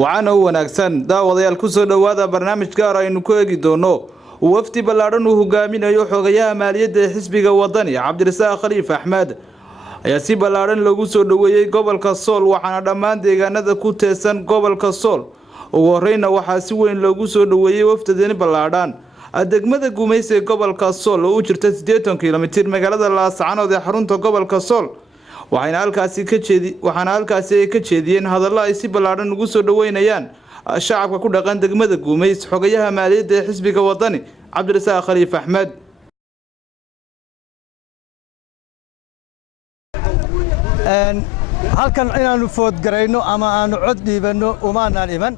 waxaana u wanaagsan daawadayaal ku soo dhawaada barnaamij gaar ah aynu ku eegi doono wafdi ballaaran uu hogaaminayo xogayaha maaliyadda ee xisbiga wadani Cabdirasaaq Khaliif Axmed ayaa si ballaaran loogu soo dhaweeyay gobolka Sool waxaana dhammaan deegaanada ku teesan gobolka Sool ugu horreynna waxaa si weyn loogu soo dhaweeyay wafdadani ballaaran degmada Guumeys ee gobolka Sool oo u jirta 80 kiiloomitir magaalada Laascaanood ee xarunta gobolka Sool waxayna halkaasi ay ka jeediyeen hadallo ay si ballaaran ugu soo dhaweynayaan shacabka ku dhaqan degmada Guumeys xogayaha maaliyadda ee xisbiga wadani Cabdirasaaq Khaliif Axmed halkan inaanu food gareyno ama aanu cod dhiibano umaanaan iman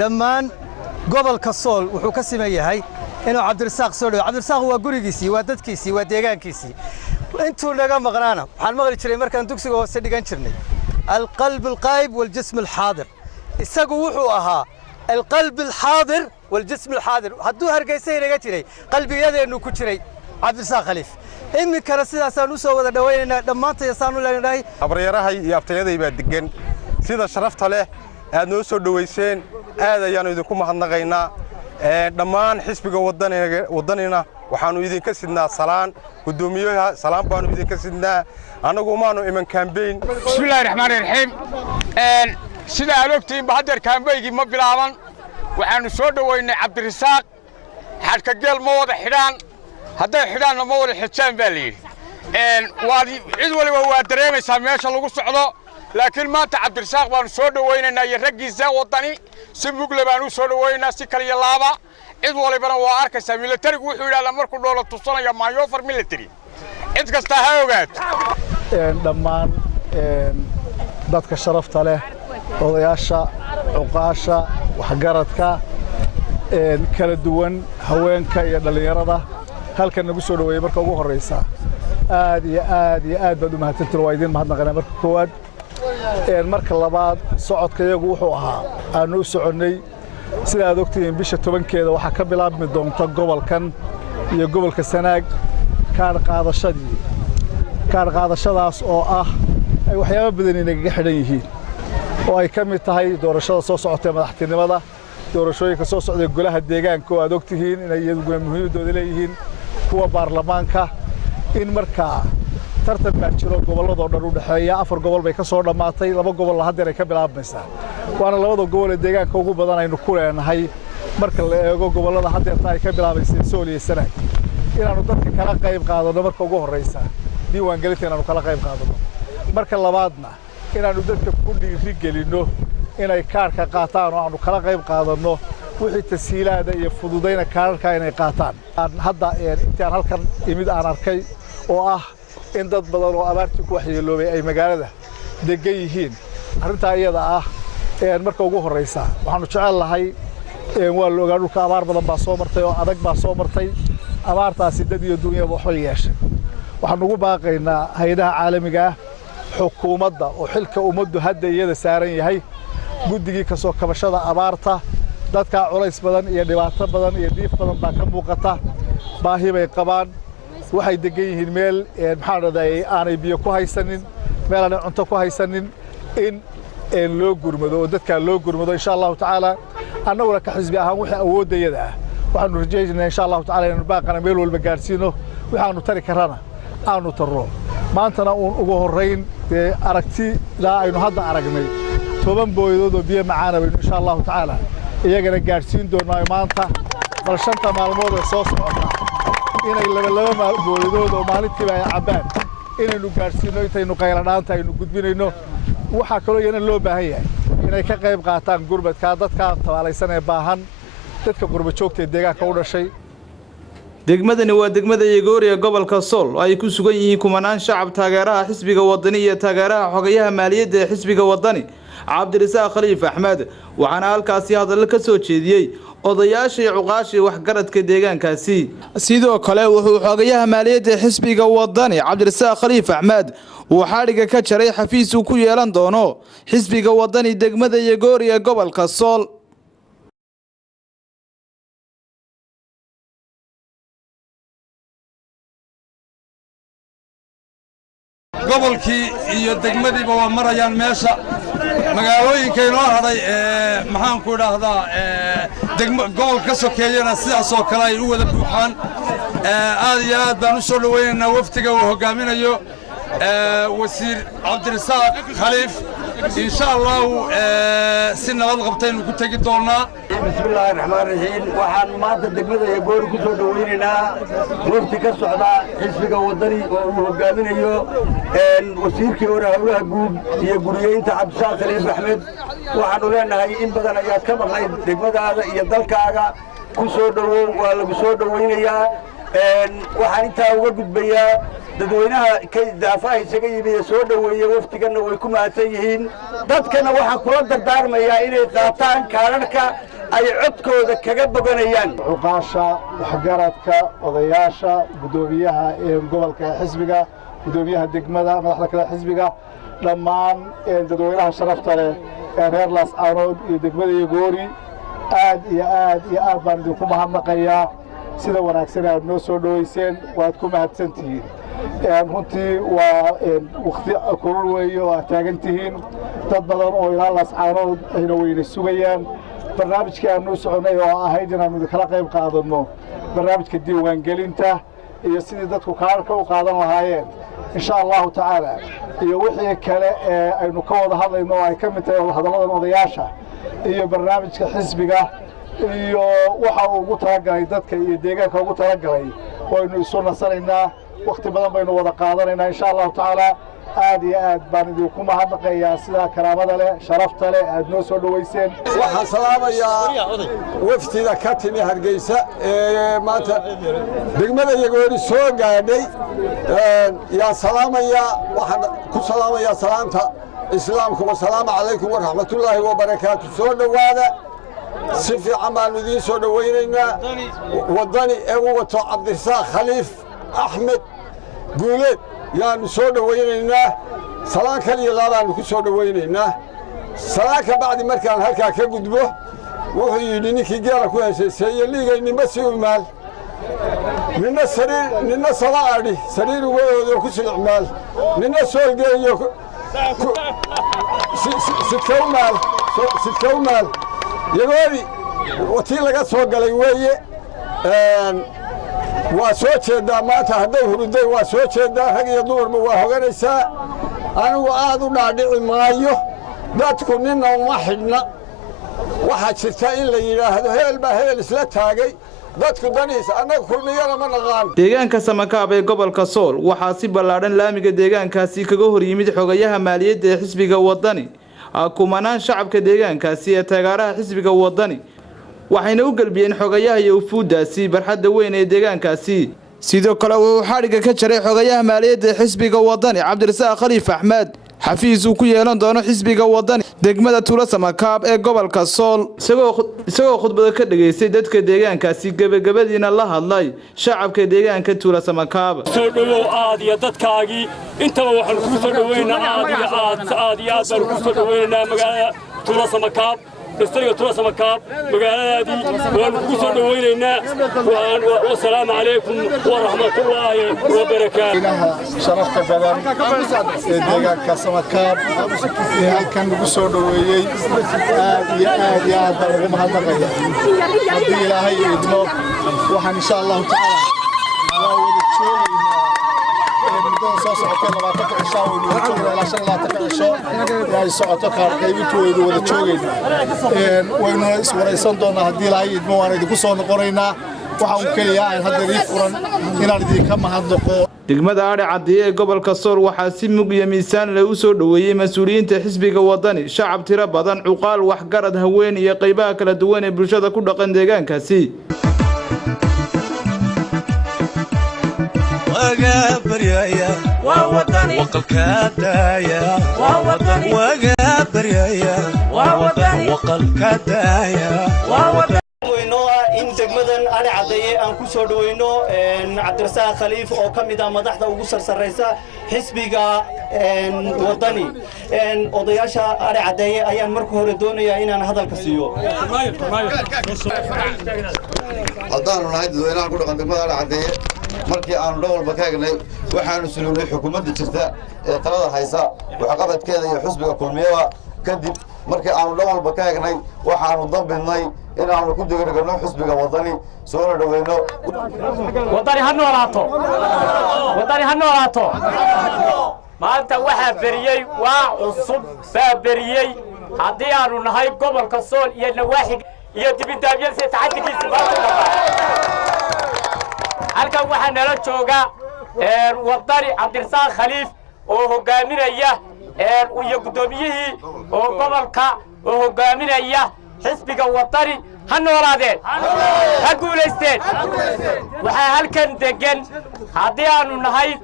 dhammaan gobolka Sool wuxuu ka siman yahay inuu Cabdirasaaq soo dhawo Cabdirasaaq waa gurigiisii waa dadkiisii waa deegaankiisii intuu naga maqnaana waxaan maqli jiray markaan dugsiga hoose dhigan jirnay القلب الغائب والجسم الحاضر isagu wuxuu ahaa القلب الحاضر والجسم الحاضر hadduu hargeysa inaga jiray qalbiyadeenu ku jiray Cabdirasaaq Khaliif imikana sidaasaan u soo wada dhaweynaa dhammaantood yaasaan u leenahay abaryarahay iyo abtayaday baa degan sida sharafta leh aad noo soo dhaweyseen aad ayaan idinku mahadnaqaynaa dhammaan xisbiga wadanina waxaanu idinka sidnaa salaan gudoomiyaha salaan baanu idinka sidnaa anagu maanu iman campaign bismillaahir rahmaanir rahiim sida alogtiin bahadar campaign ma bilaaban waxaanu soo dhaweynay Cabdirasaaq xadka geel ma wada xidhaan haday xidhaan ma wada xijaan baa leeyahay cid waliba waa dareemaysaa meesha lagu socdo laakiin maanta Cabdirasaaq baanu soo dhaweynaynaa iyo raggiisa wadani si mugle baanu soo dhaweynaa si kaliya laaba cid walibana waa arkaysaa militarigu wuxuu yiraahdaa markuu dowlad tusanayo maayofar military cid kasta ha ogaato dhammaan dadka sharafta leh odayaasha uqaasha waxgaradka kala duwan haweenka iyo dhalinyarada halkan nagu soo dhaweeyay marka ugu horeysa aad iyo aad baad u mahadsantahay waa idin mahadnaqaynaa marka koowaad marka labaad socodkayagu wuxuu ahaa aanu u soconay sida aad ogtiin bisha 10keeda waxa ka bilaabmi doonta gobolkan iyo gobolka Sanaag kaar qaadashadaas oo ah ay waxyaabo badan inaga xidhan yihiin oo ay ka mid tahay doorashada soo socotay madaxtinimada doorashooyinka soo socday golaha deegaanka oo aad ogtiin inay iyaduna muhiimadooda leeyihiin kuwa baarlamaanka in markaa tartan baa jiro gobolladoo dhan u dhaxeeya 4 gobol bay ka soo dhamaatay 2 gobol hadda ay ka bilaabmaysaa waana labada gobol ee deegaanka ugu badan aynu ku leenahay marka la eego gobollada hadda ay ka bilaabaysay Sool iyo Sanaag inaanu dadka kala qayb qaadano marka ugu horeysa diiwaan gelinta inaanu kala qayb qaadano marka labaadna inaanu dadka ku dhiirigelino inay kaarka qaataan oo aanu kala qayb qaadano wixii tasiilaada iyo fududeyna kaarka inay qaataan hadda intaan halkan imid aan arkay oo ah in dad badan oo abaartii ku waxyeeloobay ay magaalada degan yihiin arinta iyada ah marka ugu horeysa waxaanu jecel lahay waa la ogaa dhulka abaar badan baa soo martay oo adag baa soo martay abaartaasi dad iyo dunyaba wax yeeshay waxaanu ugu baaqaynaa hay'adaha caalamiga ah xukuumadda oo xilka ummaddu hadda iyada saaran yahay guddigii ka soo kabashada abaarta dadka culays badan iyo dhibaato badan iyo diif badan baa ka muuqata baahi bay qabaan waxay degan yihiin meel maxaa dhadayay aanay biyo ku haysanin meel aan cunto ku haysanin in loo gurmado oo dadka loo gurmado insha Allah taala annaguna ka xisbi ahaan waxa awoodayada ah waxaanu rajaynaynaa insha Allah taala inaan baaqana meel walba gaarsiino waxaanu tari karana aanu tarro maantana ugu horeyn aragtida aynu hadda aragnay 10 booyadood oo biyo macaan ah insha Allah taala iyagana gaarsiin doonaa maanta bal 5 maalmood oo soo socota inay laba booyadood oo maalintii ay cabaan inaynu gaarsiino intaynu qayladhaanta aynu gudbinayno waxa kale oo yana loo baahan yahay inay ka qayb qaataan gurbadka dadka tabaalaysan ee baahan dadka qurba joogta deegaanka u dhashay degmadani waa degmada Yegooriya gobolka Sool ay ku sugan yihiin kumanaan shacab taageeraha xisbiga wadani iyo taageeraha xogayaha maaliyadda ee xisbiga wadani Cabdirasaaq Khaliif Axmed waxaana halkaasi hadal ka soo jeediyay odayaashii cuqaashii waxgaradka deegaankaasi sidoo kale wuxuu xogayaha maaliyadda xisbiga wadani Cabdirasaaq Khaliif Axmed uu xariga ka jaray xafiis uu ku yeelan doono xisbiga wadani degmada Yegooriya gobolka Sool gobolkii iyo degmadiiba waa marayaan meesha magaalooyinka inoo hadhay maxaan ku idhaahdaa gobolka ka sokeeyana sidaas oo kale ay u wada buuxaan aad iyo aad baan u soo dhowaynaynaa wafdiga uu hogaaminayo wasiir cabdirasaaq khaliif insha allahu si nabad qabtaynu ku tegi doonnaa bismillaahi raxmaan raxiim waxaan maanta degmada iyo goori ku soo dhowaynaynaa wafdi ka socda xisbiga waddani oo uu hogaaminayo wasiirkii hore howlaha guud iyo guriyeynta cabdisaaq khaliif axmed waxaannu leenahay in badan ayaad ka maqnayd degmadaada iyo dalkaaga ku soo dhowow waa lagu soo dhowaynayaa waxaan intaa uga gudbayaa dadweynaha daafaha isaga yimi ee soo dhoweeya wafdiganna way ku mahadsan yihiin dadkana waxaan kula dardaarmayaa inay qaataan kaadharhka ay codkooda kaga boganayaan cuqaasha waxgaradka odayaasha guddoomiyaha ee gobolka xisbiga guddoomiyaha degmada madaxda kale xisbiga dhammaan dadweynaha sharafta leh ee reer laascaanood iyo degmada iyo goori aad iyo aad iyo aad baan idinku mahadnaqayaa sida wanaagsan aad noo soo dhoweyseen waad ku mahadsantihiin runtii waa waqti kulul weeye oo aad taagan tihiin dad badan oo ilaa laascaanood ayna weyna sugayaan barnaamijkii aanu soconnay oo ahayd inaannu idinkala qayb qaadanno barnaamijka diiwaangelinta iyo sidii dadku kaarka u qaadan lahaayeen insha allahu tacaala iyo wixii kale ee aynu ka wada hadlayno oo ay ka mid tahay hadalladan odayaasha iyo barnaamijka xisbiga iyo waxa uu ugu talagalay dadka iyo deegaanka ugu talagalay waynu isu nasanaynaa waqti badan baynu wada qaadanaynaa insha allahu tacaala aad iyo aad baan idinku mahadnaqayaa sidaa karaamada leh sharafta leh aad noo soo dhoweyseen waxaan salaamayaa wafdida ka timi hargeysa ee maanta degmada yagoori soo gaadhay yaan salaamayaa waxaan ku salaamayaa salaamta islaamka wasalaamu calaykum waraxmatullaahi wabarakaatu soo dhowaada si fiican baannu idiin soo dhowaynaynaa waddani ee u wato cabdirasaaq khaliif axmed guuleed yaannu soo dhowaynaynaa salaan kaliya laabaannu ku soo dhowaynaynaa salaan ka bacdi markaan halkaa ka gudbo wuxuu yidhi ninkii geela ku hesayseeye liigay ninba si u maal ninna saba adhi sariir ugaoodo ku silicmaal ninna soolgeeyo sidkow maal yagoori tii laga soo galay weeye waa soo jeeddaa maanta hadday huruday waa soo jeeddaa rag iyo dumarba waa hoganaysaa anigu aad u dhaadhici maayo dadku ninna uma xidhna waxaa jirta in la yidhaahdo heel baa heel isla taagay dadku daniisa annaga kulmiyana ma naqaan deegaanka samakaab ee gobolka sool waxaa si ballaadhan laamiga deegaankaasi kaga hor yimid xogayaha maaliyadda ee xisbiga waddani kumanaan shacabka deegaankaasi ee taageeraha xisbiga waddani waxayna u galbiyeen xogayaha iyo ufuuddaasi barxadda weyn ee deegaankaasi sidoo kale wuxuu xadhigga ka jaray xogayaha maaliyadda ee xisbiga waddani cabdirasaaq khaliif axmed xafiis uu ku yeelan doono xisbiga waddani degmada tuulo samakaab ee gobolka sool isagoo khudbada ka dhageystay dadka deegaankaasi gebagabadiina la hadlay shacabka deegaanka tuulo samakaab soo dhowow aad iyo dadkaagii intaba waxaanu kuu soo dhoweynaa aad iyo aad baanu kuu soo dhoweynaynaa magaalada tuulo samakaab دستريق تراث مكاب مقالة هذه ونقول دويننا والسلام عليكم ورحمة الله وبركاته. شرفت بدن ديجا كسمكاب كان نقول دويني يا درهم هذا غير هذه إلهي إدمو وحن إن شاء الله تعالى waynu iswaraysan doonaa haddii ilaahay idmo waan idinku soo noqonaynaa waxaan keliya aan hadda idin furan inaan idinka mahadnaqo degmada Aare Cadiye ee gobolka Sool waxaa si mug iyo miisaan leh u soo dhaweeyay mas'uuliyiinta xisbiga waddani shacab tiro badan cuqaal waxgarad haween iyo qaybaha kala duwan ee bulshada ku dhaqan deegaankaasi وقابريا ووطني وقلكاتايا ووطني وقابريا ووطني وقلكاتايا ووطني in degmadan Aare Cadiye aan ku soo dhaweyno Cabdirasaaq Khaliif oo kamid ah madaxda ugu sarsareysa xisbiga waddani odayaasha Aare Cadiye ayaan markii hore doonayaa inaan hadalka siiyo haddaan nahay dadweynaha ku dhaqan degmada Aare Cadiye markii aan dhowrba ka egnay waxaanu suluunay xukuumadda jirta ee talada haysa waxa qabadkeeda iyo xisbiga kulmiyada kadib markii aanu dhan walba ka egnay waxaanu dambidnay inaanu ku digirgano xisbiga wadani soona dhaweyno wadani ha noolaato wadani ha noolaato maanta waxaa beriyey waa cusub baa beriyey haddii aanu nahay gobolka sool iyo nawaaxig iyo dibindaabyada si taxadigiisa halkan waxaa nala jooga wadani cabdirasaaq khaliif oo hogaaminaya iyo guddoomiyihii oo gobolka oo hogaaminaya xisbiga wadani ha noolaadeen ha guulaysteen waxaa halkan degan haddii aanu nahay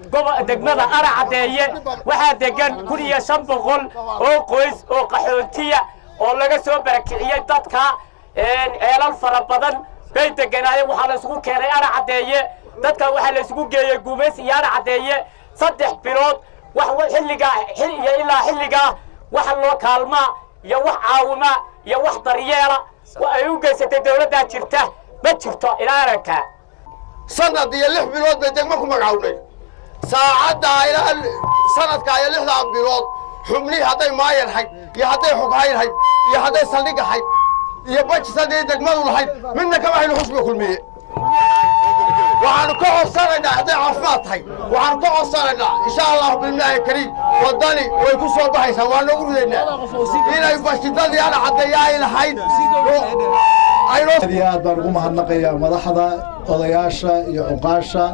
degmada Ara Cadeeye waxaa degan 1500 oo qoys oo qaxoontiya oo laga soo barakiciyay dadka eelal fara badan bay deganaayeen waxaa la isugu keenay Ara Cadeeye dadka waxaa la isugu geeyay Guumeys iyo Ara Cadeeye 3 bilood wax xilliga ilaa xilliga wax loo kaalma iyo wax caawima iyo wax daryeela ay u geysatay dawladda jirta ma jirto ilaalanka sanad iyo 6 bilood bay degmo ku magacawnay saacada ilaa sanadka ay 6 bilood xubnihi hadday maayan hayd iyo hadday xoghayn hayd iyo hadday saldhig hayd iyo bajsadii degmadu lahayd midna kama hayno xusbi kulmiye waxaanu ka codsanaynaa hadday caafimaad tahay waxaanu ka codsanaynaa insha allah bilaahi kariim wadani way ku soo baxaysaa waa noogu ridaynaa inay bashidadii Ara Cadeeye ay lahayd aad baan ugu mahadnaqayaa madaxda odayaasha iyo cuqaasha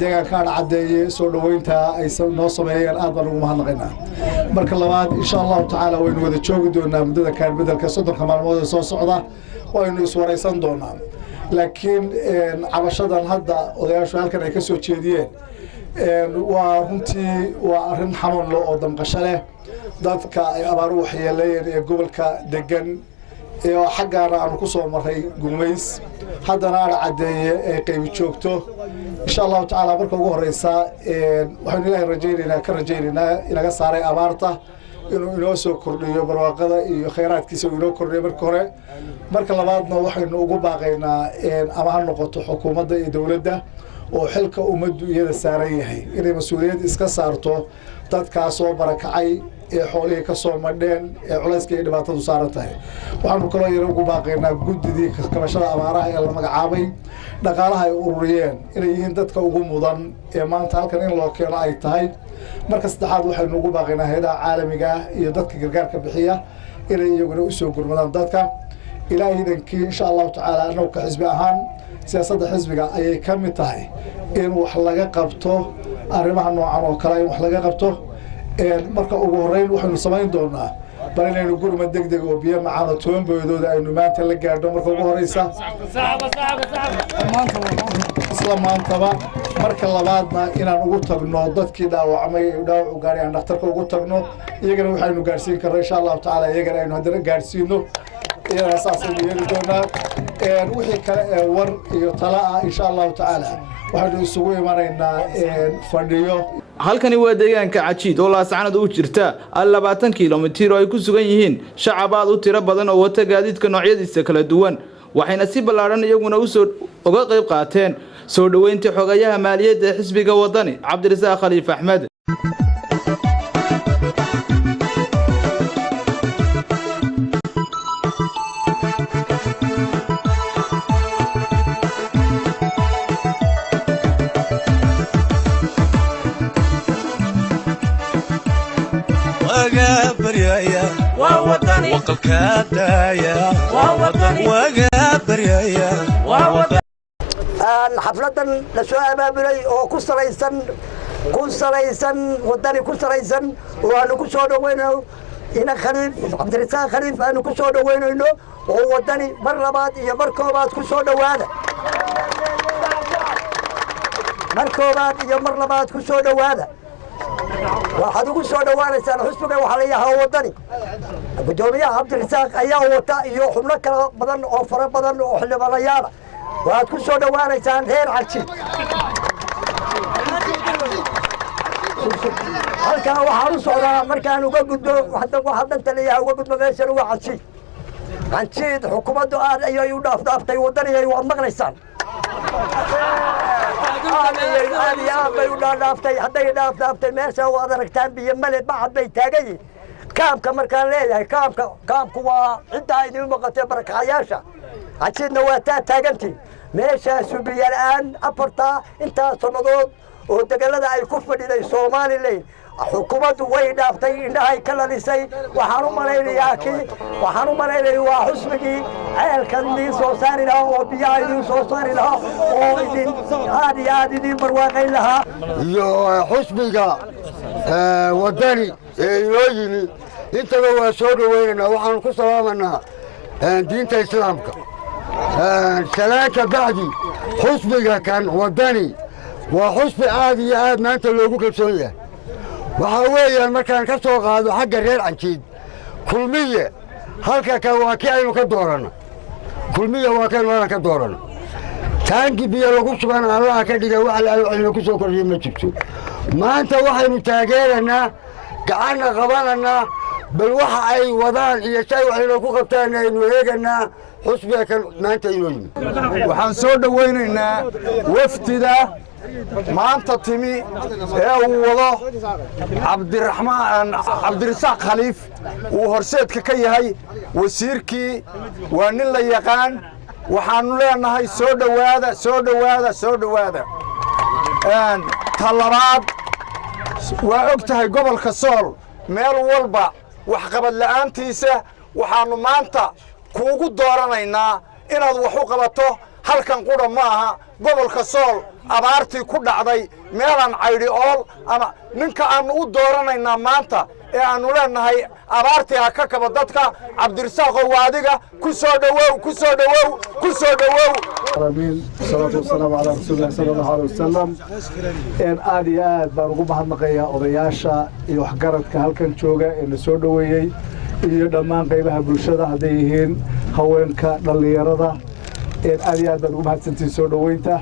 deegaanka Ara Cadeeye soo dhaweynta ay noo sameeyeen aad baan ugu mahadnaqaynaa marka labaad insha Allah taala waynu wada joogi doonaa muddada kaan bedelka 30 maalmood soo socda waynu iswaraysan doonaa laakiin cabashadan hadda odayaashu halkan ay ka soo jeediyeen waa runtii waa arrin xanuun leh oo damqasho leh dadka ay abaaru waxyeeleeyeen ee gobolka degan ee xaggaana aanu ku soo maray Guumeys haddana Ara Cadeeye ee qayb joogto insha Allah taala marka ugu horeysa waxaan ilaahay rajaynaynaa inaga saaray abaarta inuu inoo soo kordhiyo barwaaqada iyo khayraadkiisa inoo kordhiyo marka hore marka labaadna waxaynu ugu baaqaynaa ama ha noqoto xukuumadda iyo dawladda oo xilka ummaddu iyada saaran yahay inay mas'uuliyad iska saarto dadkaas soo barakacay ee xoolihii ka soo madheen ee culayska iyo dhibaatadu saaran tahay waxaanu kaloo yara ugu baaqaynaa guddidii kabashada abaaraha ee la magacaabay dhaqaalaha ay ururiyeen inay yihiin dadka ugu mudan ee maanta halkan in loo keeno ay tahay marka saddexaad waxaynu ugu baaqaynaa hay'adaha caalamiga iyo dadka gargaarka bixiya inay iyaguna u soo gurmadaan dadka ilaahay idankii insha Allah taala annagu ka xisbi ahaan siyaasadda xisbiga ayay ka mid tahay in wax laga qabto arrimaha noocan oo kale in wax laga qabto marka ugu horeyn waxaynu samayn doonaa bal inaynu gurmad degdeg oo biyo macaan oo toban boodooda aynu maanta la gaadho marka ugu horeysa isla maantaba marka labaadna inaan ugu tagno dadkii dhaawacmay ee dhaawac u gaaray aan dhakhtarka ugu tagno iyagana waxaynu gaarsiin karnaa insha Allah taala iyagana aynu haddana gaarsiino iyagana saasaynu yeeli doonaa wixii kale ee war iyo tala ah insha Allah taala waxaynu isugu imanaynaa fadhiyo halkani waa deegaanka Cajiid oo laascanad u jirta 20 kiiloomitir oo ay ku sugan yihiin shacabaad u tiro badan oo wata gaadiidka noocyadiisa kala duwan waxayna si ballaaran iyaguna uga qayb qaateen soo dhaweynta xogayaha maaliyadda xisbiga wadani Cabdirasaaq Khaliif Axmed وقلك دايا وقابريا xafladan la soo abaabulay oo ku salaysan wadani ku salaysan oo aanu ku soo dhaweynayno ina Khaliif Cabdirasaaq Khaliif aanu ku soo dhaweynayno oo wadani mar labaad iyo mar koobaad ku soo dhawaada mar koobaad iyo mar labaad ku soo dhawaada waxaad ugu soo dhawaanaysaan xusbiga waxa la yahay wadani gudoomiyaha Cabdirasaaq ayaa wata iyo xubno kala badan oo fara badan oo xildhibaanayaal waxaad ku soo dhawaanaysaan reer Cajiid halkaa waxaan u socdaa markaan uga gudbo waxaan danta leeyahay uga gudbo meeshan uga Cajiid xukuumaddu aad ayay u dhaaftay wadani waad maqlaysaan aad bay u dhaaftay hadday dhaaftay meesha waad aragtaan biyo male bacad bay taagay kaamka markaan leeyahay kaamku waa ciddaa idin maqatee barakacayaasha cajidna waa taa taagantiin meeshaasu biyala'aan afartaa intaas sannadood oo degelada ay ku fadhiday Soomaaliland xukuumaddu way dhaaftay indhahay ka lalisay waxaan u malaynayaa waa xusbigii ceelkan idin soo saari lahaa oo biyaha idin soo saari lahaa oo idin aad iyo aad idin barwaaqayn lahaa iyo xusbiga wadani ee inoo yimi intaba waa soo dhawaynaynaa waxaan ku salaamanaa diinta islaamka salaaka bacdi xusbiga kan wadani waa xusbi aad iyo aad maanta loogu kalsoon yahay waxaa weeyaan markaan ka soo qaado xagga reer Canjiid kulmiye halka ka waa kii aynu ka dooranno kulmiye waa kan wada ka dooranno taangi biyo lagu sugan Allah ka dhiga wax la cilmi ku soo kordhiyay ma jirto maanta waxaynu taageeranaa gacanna qabananaa bal waxa ay wadaan iyo shay waxaynu ku qabtaan aynu eeganaa xusbiga kan maanta inoo yimi waxaan soo dhawaynaynaa wafdida maanta timi ee uu wado cabdirasaaq khaliif uu horseedka ka yahay wasiirkii waa nin la yaqaan waxaanu leenahay soo dhowaada ta labaad waa og tahay gobolka sool meel walba waxqabad la'aantiisa waxaanu maanta kuugu dooranaynaa inaad wax u qabato halkan qura maaha gobolka sool abaartii ku dhacday meelaan caydhi ool ama ninka aanu u dooranaynaa maanta ee aanu leenahay abaartii ha ka kaba dadka cabdirasaaqow adiga ku soo dhawow salaatu wasalaamu calaa rasuulillahi sala allahu alayhi wasalam aad iyo aad baan ugu mahadnaqayaa odayaasha iyo waxgaradka halkan jooga ee na soo dhoweeyey iyo dhammaan qaybaha bulshada hadday yihiin haweenka dhallinyarada aad iyo aad baan ugu mahadsantihiin soo dhoweynta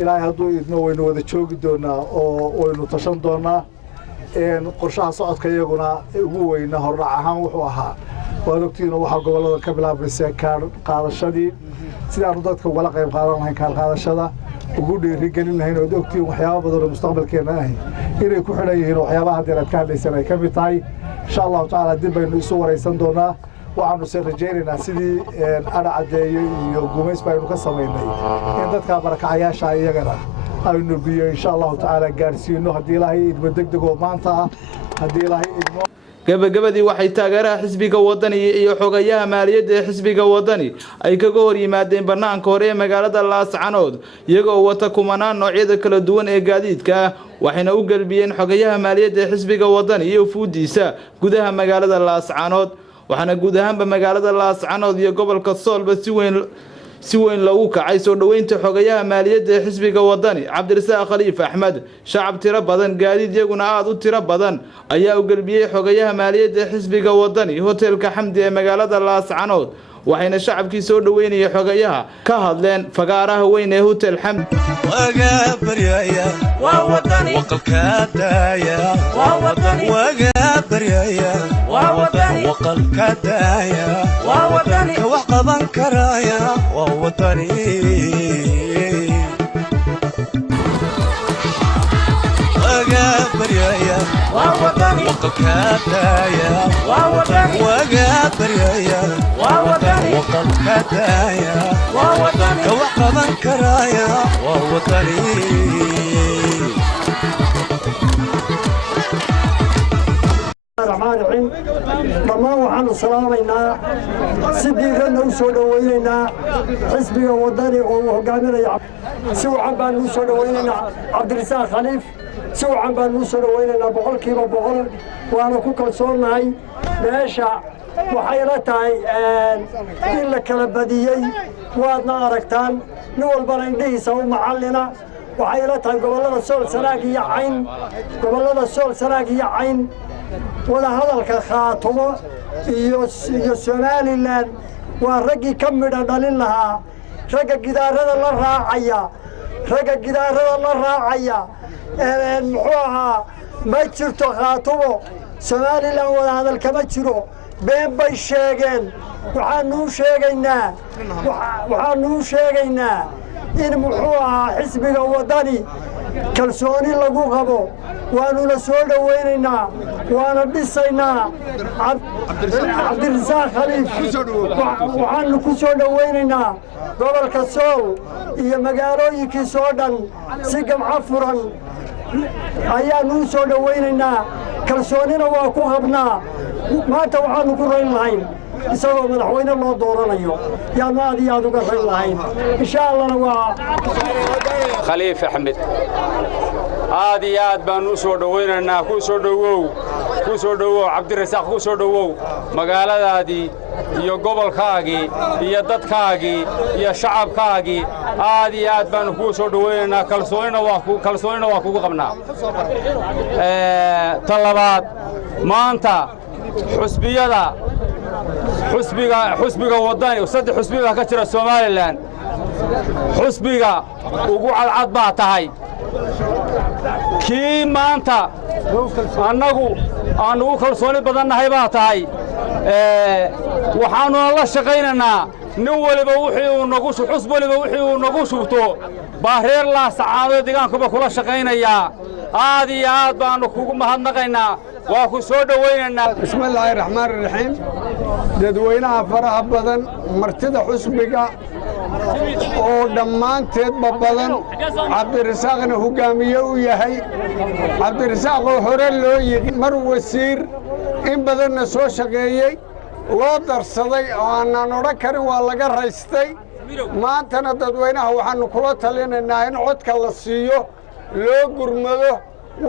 ilaahay hadduu idmo waynu wada joogi doonaa oo waynu tashan doonaa qorshaha socodka iyaguna ugu weyna hordhac ahaan wuxuu ahaa waad ogtihiin waxaa gobollada ka bilaabaysa kaar qaadashadii sidaanu dadka ugala qayb qaadan lahayn kaar qaadashada ugu dhiirigelin lahayn ood ogtihiin waxyaaba badan oo mustaqbalkeenna ahi inay ku xidhan yihiin waxyaabaha haddeer aad ka hadlaysan ay ka mid tahay insha allahu tacaala dib baynu isu waraysan doonaa waxaanu se rajaynaynaa sidii adha caddeeyo iyo gumays baynu ka samaynay in dadka barakacayaasha iyagana aynu biyo insha allahu tacaala gaarsiino haddii ilaahay idmo degdegoo maanta ah haddii ilaahay idmo gabagabadii waxay taageeraha xisbiga wadani iyo xogayaha maaliyadda ee xisbiga wadani ay kaga hor yimaadeen banaanka hore ee magaalada Laascanood iyagoo wata kumanaan noocyada kala duwan ee gaadiidka waxayna u galbiyeen xogayaha maaliyadda ee xisbiga wadani iyo fuudiisa gudaha magaalada Laascanood waxaana guud ahaanba magaalada Laascanood iyo gobolka Soolba si weyn lagu kacay soo dhaweynta xogayaha maaliyadda ee xisbiga wadani cabdirasaaq khaliif axmed shacab tiro badan gaadiid iyaguna aad u tiro badan ayaa u galbiyay xogayaha maaliyadda ee xisbiga wadani hotelka xamdi ee magaalada Laascanood waxayna shacabkii soo dhaweynayay xogayaha ka hadleen fagaaraha weyn ee hotel xamdi waga baryaya waa wadani waqalka daaya waa wadani waga baryaya waa wadani waqalka daaya waa wadani ka wax qaban karaya waa wadani waga baryaya waa wadani waqalka daaya waa wadani waga baryaya waa wadani waqalka daaya waa wadani ka wax qaban karaya waa wadani dhammaan waxaanu salaamaynaa si diiranna u soo dhawaynaynaa xisbiga wadani oo uu hogaaminaya si wacan baanu u soo dhawaynaynaa cabdirasaaq khaliif si wacan baanu u soo dhawaynaynaa boqolkiiba boqol waana ku kalsoonnahay meesha waxay la tahay in la kala badiyey waadna aragtaan nin walbana indhihiisa u macallina waxay la tahay gobollada sool sanaag iyo cayn wada hadalka khaatumo iyo Somaliland waa raggii ka midha dhalin lahaa ragga gidaarada la raacaya muxuu ahaa ma jirto khaatumo Somaliland wada hadal kama jiro been bay sheegeen waxaanu sheegaynaa in muxuu ahaa xisbiga wadani kalsooni lagu qabo waanuna soo dhowaynaynaa waana dhisaynaa cabdirasaaq khaliif waxaanu ku soo dhowaynaynaa gobolka sool iyo magaalooyinkiisa oo dhan si gamco furan ayaannu u soo dhowaynaynaa kalsoonina waa ku qabnaa maanta waxaannu ku rayn lahayn isagoo madaxweyne loo dooranayo yaannu aad iyo aad uga rayn lahayn insha allahna waa khaliif axmed aad iyo aad baannu u soo dhowaynaynaa ku soo dhowow cabdirasaaq ku soo dhowow magaaladaadii iyo gobolkaagii iyo dadkaagii iyo shacabkaagii aad iyo aad baannu kuu soo dhowaynaynaa kalsoonina waa kugu qabnaa ta labaad maanta xusbiga waddani saddex xusbi baa ka jira somalilan xusbiga ugu cadcad baa tahay kii maanta annagu aan ugu kalsooni badannahay baa tahay waxaannuna la shaqaynaynaa nin waliba xusb waliba wixii uu nagu shubto baa reer laasacaadoo deegaankuba kula shaqaynayaa aad iyo aad baannu kugu mahadnaqaynaa waa ku soo dhowaynaynaa bismillaahi raxmaan raxiim dadweynaha faraha badan martida xusbiga oo dhammaanteedba badan cabdirasaaqna hoggaamiye u yahay cabdirasaaqoo hore loo yiqi mar wasiir in badanna soo shaqeeyey loo darsaday oo aanaan odhan karin waa laga raystay maantana dadweynaha waxaannu kula talinaynaa in codka la siiyo loo gurmado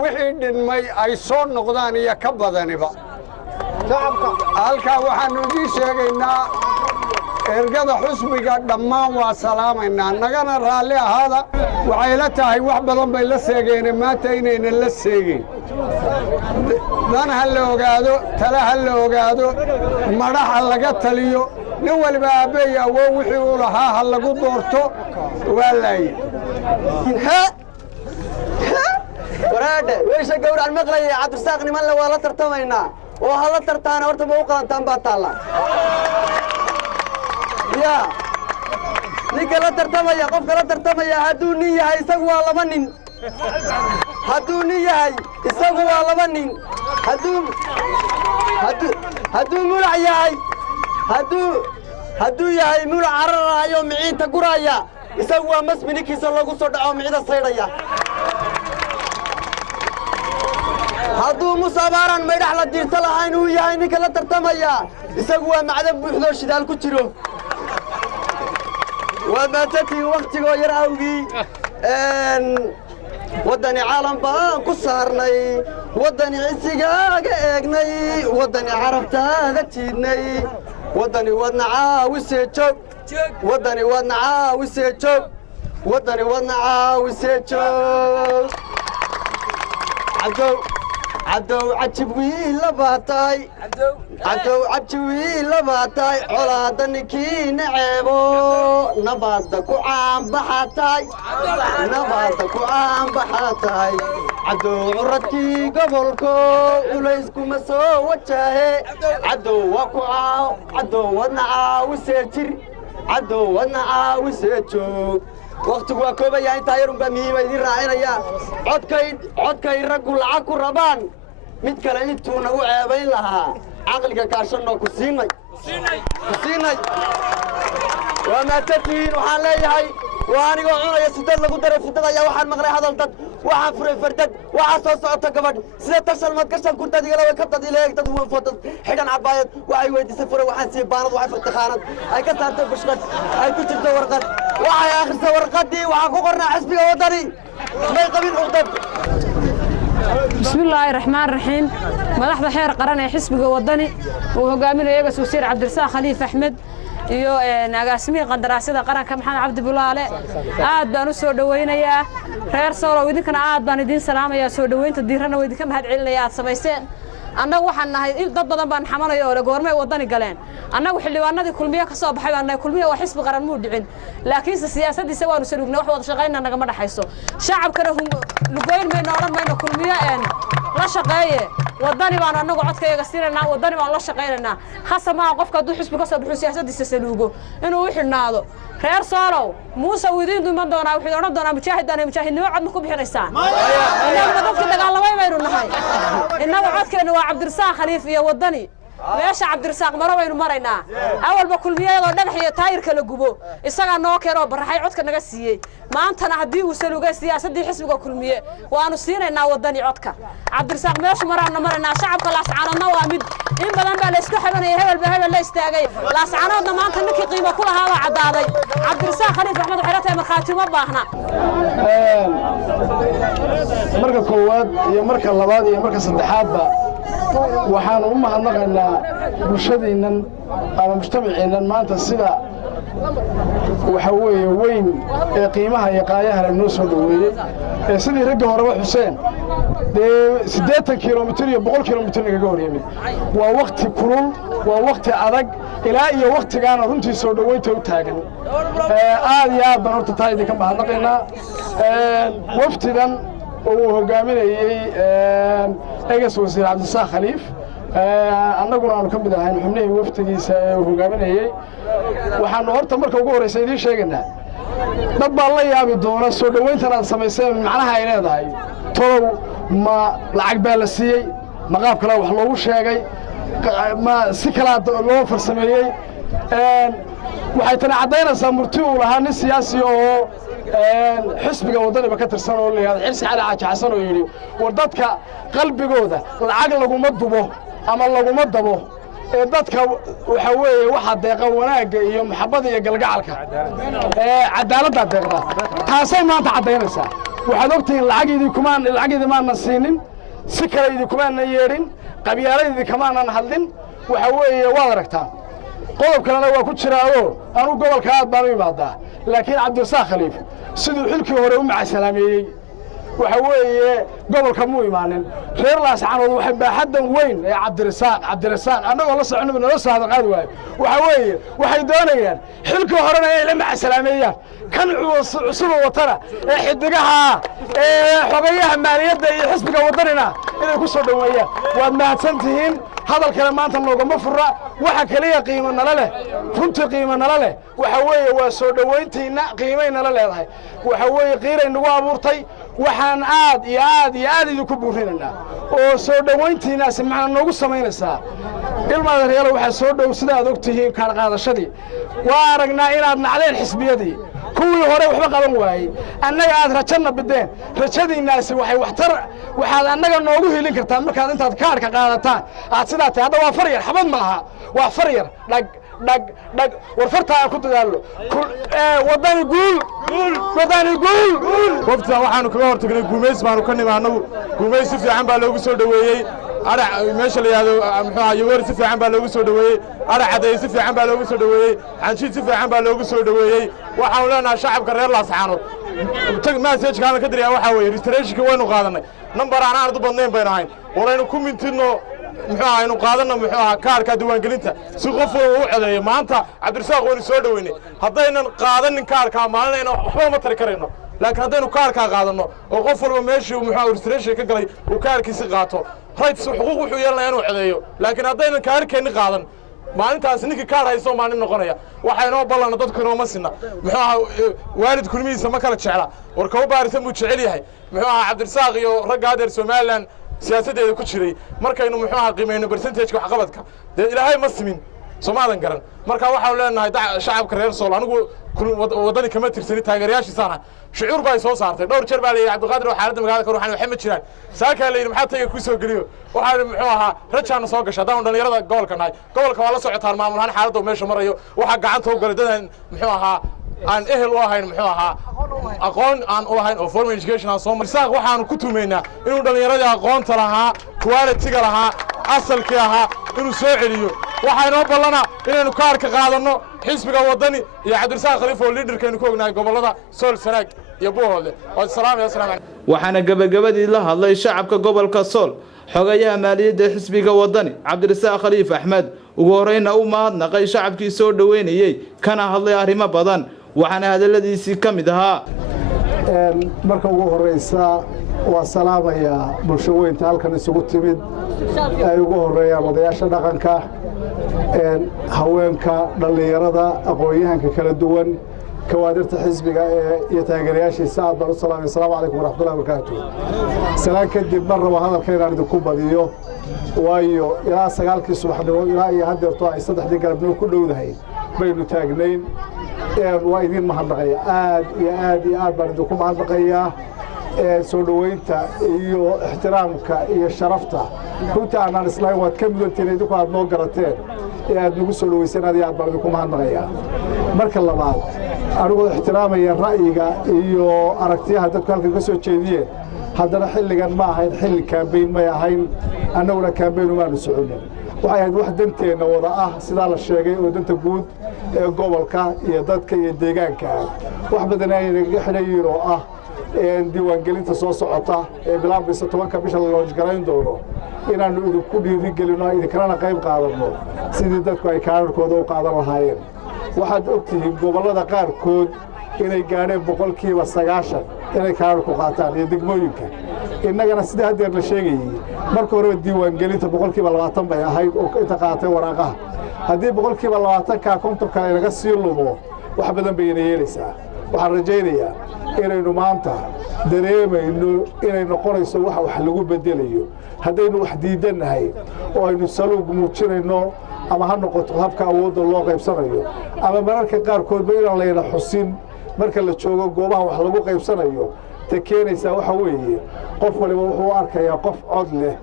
wixii dhinmay ay soo noqdaan iyo ka badaniba halkaa waxaannu idiin sheegaynaa ergada xusbiga dhammaan waa salaamaynaa nagana raalli ahaada waxay la tahay wax badan bay la seegeene maanta inaynan la seegeyn dan ha la ogaado tale ha la ogaado madhaxa laga taliyo nin waliba aabbeey awoo wixii uu lahaa ha lagu doorto waa laaye waraadhe weysha gawracan maqlaya cabdirasaaq nimanle waa la tartamaynaa oo ha la tartaana horta ma u qalantaan baa taalla ya ninka la tartamaya qofka la tartamaya hadduu nin yahay isagu waa laba nin hadduu nin yahay isagu waa laba nin hadduu mulac yahay hadduu yahay mulac cararaayo miciinta guraya isagu waa masmi ninkiisa lagu soo dhaco micida saydhaya hadduu musabaaran maydhax la diirta lahayn uu yahay ninka la tartamaya isagu waa macdan buuxdoo shidaal ku jiro waa maatatiin wakhtigoo yar awgii waddani caalam baan ku saarnay waddani cisigaaga eegnay waddani carabtaaga jiidnay waddani wadna caawisee joog waddani wadna caawisee joog waddani wadna caawisee joog cadow cajib wiila baa tahay cadow cajib wiila baa tahay colaadda ninkii naceebo nabaadda ku caanbaxa tahay nabaadda ku caanbaxa tahay cadow curadkii gobolko culayskuma soo wajaahe cadow waa ku cadow wadna caawisee jir cadow wadna caawisee joog wakhtigu waa koobaya intaa yarunbaa muhiima idiin raacinaya codkay raggu lacag ku rabaan mid kale intuu nagu ceebayn lahaa caqliga kaashanoo ku siinay waa maatatihiin waxaan leeyahay waa anigoo cunaya sudad lagu daray fudad ayaa waxaan maqlay hadal dad waxaan furay fardad waxaa soo socota gabadh sida tashalmad gashan kurdadigalaway ka dadileeg dad wanfoodad xidhan cabaayad waxay weydiisay fure waxaan siiyey baanad waxay furtay khaanad ay ka saartay bushqad ay ku jirto warqad waxay akhrisay warqaddii waxaa ku qornaa xisbiga waddani may qabin cuqdad بسم الله الرحمن الرحيم مدحda xeer qaran ee xisbiga wadani uu hogaaminayo eegas wasiir cabdirasaaq khaliif axmed iyo agaasimihi qandaraasyada qaranka maxamed cabdi bulaale aad baan u soo dhawaynayaa reer soolow idinkana aad baan idiin salaamayaa soo dhawaynta diirana waa idinka mahad celinaya aad samayseen annagu waxaan nahay dad badan baan xamanayo oo goormay wadani galeen annagu xildhibaanadii kulmiye ka soo baxay baan nahay kulmiye waa xisbi qaran muu dhicin laakiinse siyaasadiisa waanu saluugna wax wada shaqaynaa nagama dhaxayso shacabkana lugoyn mayno odhan mayno kulmiye la shaqeeye wadani baan annagu codkayaga siinaynaa wadani baan la shaqaynaynaa khasa maaha qofka hadduu xisbi ka soo baxo siyaasadiisa saluugo inuu u xidhnaado reer soolow muuse widiin duman doonaa wuxuu odhan doonaa mujaahidaan mujaahidnimo cod ma ku bixinaysaan innaga dadka dagaalamay baynu nahay innaga codkeenu waa cabdirasaaq khaliif iyo wadani meesha cabdirasaaq maro baynu maraynaa awalba kulmiyadoo dhagax iyo taayirka la gubo isagaa noo keenoo baraxay codka naga siiyey maantana haddii uu salugay siyaasaddii xisbiga kulmiye waanu siinaynaa wadani codka cabdirasaaq meeshu maraanna maraynaa shacabka laascaanoodna waa mid in badan baa la isku xabanayay hebel la istaagay laascaanoodna maanta ninkii qiimo ku lahaa baa caddaaday cabdirasaaq khaliif axmed waxay la tahay markhaati uma baahna marka koowaad iyo marka labaad iyo marka saddexaadba waxaan u mahadnaqaynaa bulshadeennan ama mujtamaceennan maanta sida waxa weeye weyn ee qiimaha iyo qaayaha la noo soo dhoweeyey ee sidii ragga horeba xuseen dee 80 kilomitir iyo 100 kilomitir nagaga hor yimid waa waqti kulul waa waqti adag ilaa iyo waqtigaana runtii soo dhoweynta u taagan aad iyo aad baan horta taa idinka mahadnaqaynaa waftidan uu hogaaminayey egas wasiir cabdirasaaq khaliif annaguna aanu ka mid ahayn xubnihii waftigiisa ee uu hogaaminayey waxaanu horta marka ugu horraysa idiin sheegaynaa dad baa la yaabi doona soo dhoweyntan aad samayseen macnaha ay leedahay tolow ma lacag baa la siiyey ma qaab kalea wax loogu sheegay ma si kalea loo farsameeyey waxay tani caddaynaysaa murti uu lahaa nin siyaasi oo xisbiga wadaniba ka tirsan oo la yidhahdo xirsi cali xaaji xasan oo yidhi war dadka qalbigooda lacag laguma dubo ama laguma dabo ee dadka waxa weeye waxa deeqa wanaagga iyo maxabada iyo galgacalka cadaaladda deeqda taasay maanta caddaynaysaa waxaad ogtihiin lacageedii maanan siinin si kale idinkumaanan yeedhin qabyaaladii kamaanan hadlin waxa weeye waad aragtaa qodob kalena waa ku jiraayoo anugu gobolka aad baan u imaadaa laakiin cabdirasaaq khaliif siduu xilkii hore u macasalaameeyey waxa weeye gobolka muu imaanin reer laascaanood waxay baaxaddan weyn ee cabdirasaaq annagoo la soconaba nala soo hadal qaadi waayo waxa weeye waxay doonayaan xilkii horena inay la macasalaameeyaan kan cusuba watana ee xidigaha ee xogayaha maaliyadda iyo xisbiga wadanina inay ku soo dhoweeyaan waad mahadsan tihiin hadal kale maanta noogama furra waxa kaliya qiimo nala leh runtii qiimo nala leh waxa weeye waa soo dhoweyntiinna qiimay nala leedahay waxa weeye qiiray nagu abuurtay waxaan aad iyo aad iyo aad idinku buurinaynaa oo soo dhoweyntiinnaasi macna noogu samaynaysaa ilmaada reelo waxaa soo dhow sidaad og tihiin kaar qaadashadii waa aragnaa inaad nacdeen xisbiyadii kuwii hore waxba qaban waayey annaga aad rajana bideen rajadiinnaasi waxaad annaga noogu helin kartaa markaad intaad kaarhka qaadataan aad sidaa tahay hadda waa far yar xabad maaha waa far yar dhag war fartaa aan ku dadaallo wadani guul waftidan waxaanu kaga hortagnay guumays baanu ka nimi annagu guumays si fiican baa loogu soo dhoweeyey arac meesha la yidhahdo muxuu ahaa yoweeri si fiican baa loogu soo dhoweeyey arac caddeeye si fiican baa loogu soo dhoweeyey xanshiid si fiican baa loogu soo dhoweeyey waxaanu leenahay shacabka reer laascaanood maasejkaana ka dirayaa waxaa weeye restorationka waynu qaadannay nambar aan aad u badnayn baynu ahayn waraynu ku mintidno muxuu ahaa aynu qaadanno muxuu ahaa kaarhka diiwaangelinta si qof walba u codeeyo maanta cabdirasaaq waynu soo dhoweynay haddaynan qaadanin kaarhkaa maalinayna waxba ma tari karayno laakiin haddaynu kaarhkaa qaadanno oo qof walba meeshii muxuu restoration ka galay uu kaarhkiisi qaato rights xuquuq wuxuu yeelanaya inuu codeeyo laakiin haddaynan kaarhkeenni qaadan maalintaas ninkii kaar hayso maalin noqonaya waxa inoo ballanna dadku inooma sinna muxuu ahaa waalid kulmihiisa ma kala jecla war kaba baarisan buu jecel yahay muxuu ahaa cabdirasaaq iyo ragga adeer somalilan siyaasaddeeda ku jiray markaynu muxuu ahaa qiimayno percentageka waxqabadka dee ilaahay ma simin soomaadan garan marka waxaanu leenahay shacabka reer sool anigu waddani kama tirsani taageerayaashiisaana shucuur baa soo saartay dhowr jeer baa la yidhi cabdiqaadir oo xaaladda magaalada ka ruuxan waxay ma jiraan saakaa la yidhi maxaa tayga ku soo geliyo waxaa muxuu ahaa rajaana soo gasha haddaanu dhallinyarada gobolka nahay gobolka waa la socotaan maamul ahaan xaaladda meesha marayo waxaa gacanta u galay dadan muxuu ahaa aan ehel u ahayn muxuu ahaa aqoon aan u lahayn oo formal education aan soo marsaaq waxaanu ku tumaynaa inuu dhallinyaradii aqoonta lahaa quality-ga lahaa asalkii ahaa inuu soo celiyo waxaa inoo ballana inaynu kaarka qaadanno xisbiga waddani iyo cabdirasaaq khaliif oo liidarkaynu ku ognahay gobollada sool sanaag iyo buuhoodle waad salaamaya assalaamu calaykum waxaana gabagabadii la hadlay shacabka gobolka sool xogayaha maaliyadda xisbiga wadani Cabdirasaaq Khaliif Axmed ugu horeyna u mahadnaqay shacabkii soo dhaweynayay kana hadlay arrimo badan waxaana hadaladiisii ka mid ahaa marka ugu horeysa waa salaamaya bulsho weynta halkan isugu timid ay ugu horeeyaan odayaasha dhaqanka haweenka dhalinyarada aqoon-yahanka kala duwan كوادرت حزبك يتاجرياشي ساعد برسلام السلام عليكم ورحمة الله وبركاته. سلام كدب مرة وهذا الخير عند كوبا ديو وايو يا سجالك سبحانه ولا يهدر طاع يصدق دي قلبنا كله ده هي بينو تاجنين وايدين محمدية آد بردكم محمدية سولوينتا iyo ixtiraamka iyo sharafta runta aan islaahay waad ka mudanteen idinku aad noo garateen aad nagu soo dhaweysanaad aad baan ku mahadnaqayaa marka labaad anigu ixtiraamaya ra'yiga iyo aragtiyaha dadka halka ka soo jeediyeen haddana xilligan ma ahayn xilli campaign ma ahayn annaguna campaign uma soconin waxay ahayd wax danteena wada ah sida la sheegay oo danta guud ee gobolka iyo dadka iyo deegaanka wax badan ay naga xidhayeen oo ah diiwaangelinta soo socota ee bilaabmaysa 10 bisha la launch garayn doono inaanu idinku dhiirigelino idinkana qayb qaadano sidii dadku ay kaarkooda u qaadan lahaayeen waxaad ogtihiin gobolada qaarkood inay gaadheen 90% inay kaarku qaataan iyo degmooyinka innagana sida haddeer la sheegayay marka hore diiwaangelinta 20% bay ahayd oo inta qaatay waraaqaha haddii 20% ka kontonka laga sii lumo wax badan bay yeelaysaa waxaan rajaynayaa inaynu maanta dareemayno inay noqonayso wax lagu bedelayo haddaynu wax diidanahay oo aynu saluug muujinayno ama ha noqoto habka awoodda loo qaybsanayo ama mararka qaarkoodba inaan layna xusin marka la joogo goobaha wax lagu qaybsanayo ta keenaysaa waxa weeye qof waliba wuxuu arkayaa qof cod leh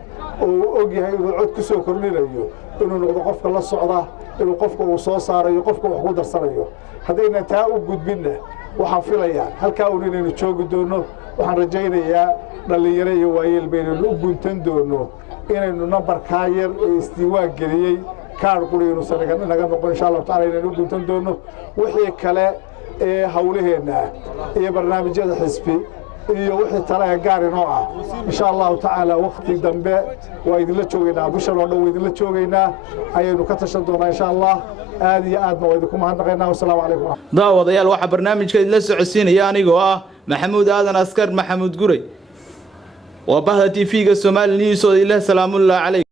oo og yahay inuu cod ku soo kordhinayo inuu noqdo qofka la socda inuu qofka uu soo saarayo qofka wax ku darsanayo haddayna taa u gudbinna waxaan filayaa halkaa uu inaynu joogi doono waxaan rajaynayaa dhalinyaro iyo waayeel baynaynu u guntan doono inaynu nambarkaa yar ee isdiiwaan geliyey kaar quriyaynu naga noqon insha allahu tacaala inaynu u guntan doono wixii kale ee hawlaheenna iyo barnaamijyada xisbi iyo wixii tale gaar inoo ah insha allahu tacaala waqti dambe waa idinla joogaynaa bishan oo dhan waa idinla joogaynaa ayaynu ka tashan doonaa insha allah aad iyo aad baan idinku mahadnaqaynaa wassalaamu calaykum daawadayaal waxaa barnaamijka idinla socodsiinaya anigoo ah maxamuud aadan askar maxamuud guray waa bahda TV-ga Somali News oo ilaahay salaamullaahi calaykum